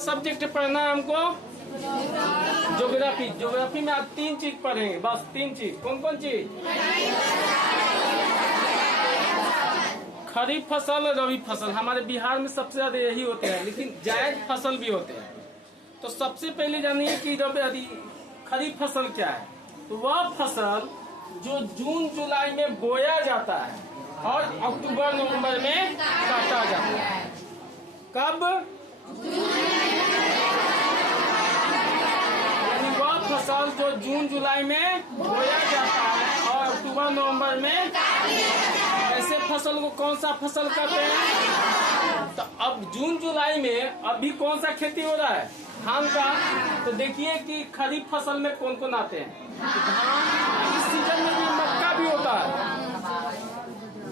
Subject पढ़ना है हमको ज्योग्राफी। ज्योग्राफी में आप 3 चीज पढ़ेंगे, बस 3 चीज। कौन कौन चीज? खरीफ फसल, रबी फसल। हमारे बिहार में सबसे ज्यादा यही होते हैं, लेकिन जायद फसल भी होते हैं। तो सबसे पहले जानिए कि खरीफ फसल क्या है। तो वह फसल जो जून जुलाई में बोया जाता है और अक्टूबर नवंबर में काटा जाता है। कब? यानी वह फसल जो जून जुलाई में बोया जाता है और अक्टूबर नवंबर में। ऐसे फसल को कौन सा फसल कहते हैं? तो अब जून जुलाई में अभी कौन सा खेती हो रहा है? धान का। तो देखिए कि खरीफ फसल में कौन कौन आते हैं। धान, इस सीजन में भी मक्का भी होता है,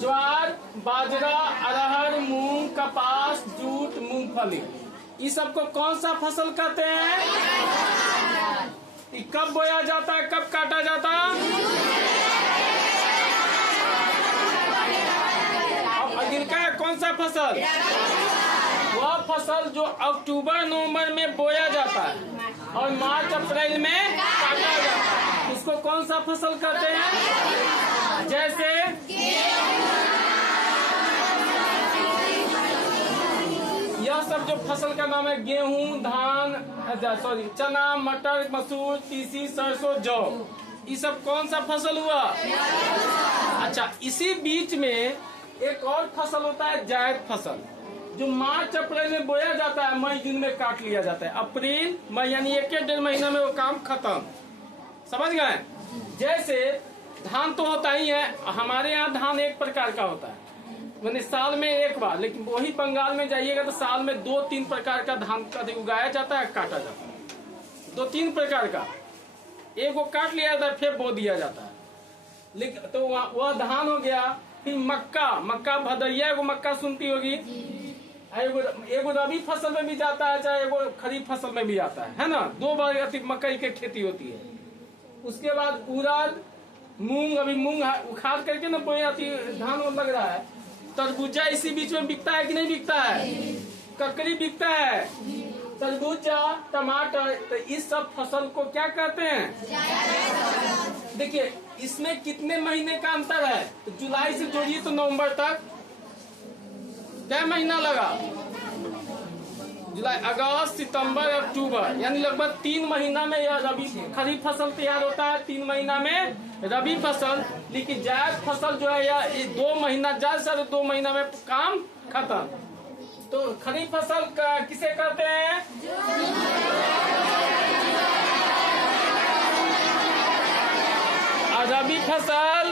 ज्वार, बाजरा, अरहर, मूंग, कपास, जूट, मूंगफली। इस सबको कौन सा फसल कहते हैं? कब बोया जाता है, कब काटा जाता है? अब इनका है कौन सा फसल? वह फसल जो अक्टूबर नवंबर में बोया जाता है और मार्च अप्रैल में काटा जाता है। उसको कौन सा फसल कहते हैं? जैसे यह सब जो फसल का नाम है, गेहूं, धान, चना, मटर, मसूर, तीसी, सरसों, जौ। ये सब कौन सा फसल हुआ? अच्छा, इसी बीच में एक और फसल होता है, जायद फसल, जो मार्च अप्रैल में बोया जाता है, मई जून में काट लिया जाता है। अप्रैल मई यानी 1-1.5 महीना में वो काम खत्म। समझ गए? जैसे धान तो होता ही है, हमारे यहाँ धान एक प्रकार का होता है, मैंने साल में एक बार। लेकिन वही बंगाल में जाइएगा तो साल में 2-3 प्रकार का धान उगाया जाता है, काटा जाता है। 2-3 प्रकार का। एक वो काट लिया जाता है, फिर बो दिया जाता है। लेकिन तो वह धान हो गया। फिर मक्का भदरिया एगो मक्का सुनती होगी। एगो रबी फसल में भी जाता है, चाहे एगो खरीफ फसल में भी आता है ना। 2 बार मकई की खेती होती है। उसके बाद उड़द, मूंग, अभी मूंग उखाड़ करके ना बोई जाती है, धान लग रहा है। तरबूजा इसी बीच में बिकता है कि नहीं बिकता है? ककड़ी बिकता है, तरबूजा, टमाटर। तो इस सब फसल को क्या कहते हैं? देखिए इसमें कितने महीने का अंतर है। तो जुलाई से जोड़िए तो नवंबर तक क्या महीना लगा? जुलाई, अगस्त, सितंबर, अक्टूबर, यानी लगभग 3 महीना में यह रबी खरीफ फसल तैयार होता है। 3 महीना में रबी फसल। लेकिन जायद फसल जो है यह 2 महीना, ज्यादा से 2 महीना में काम खत्म। तो खरीफ फसल किसे कहते हैं? रबी फसल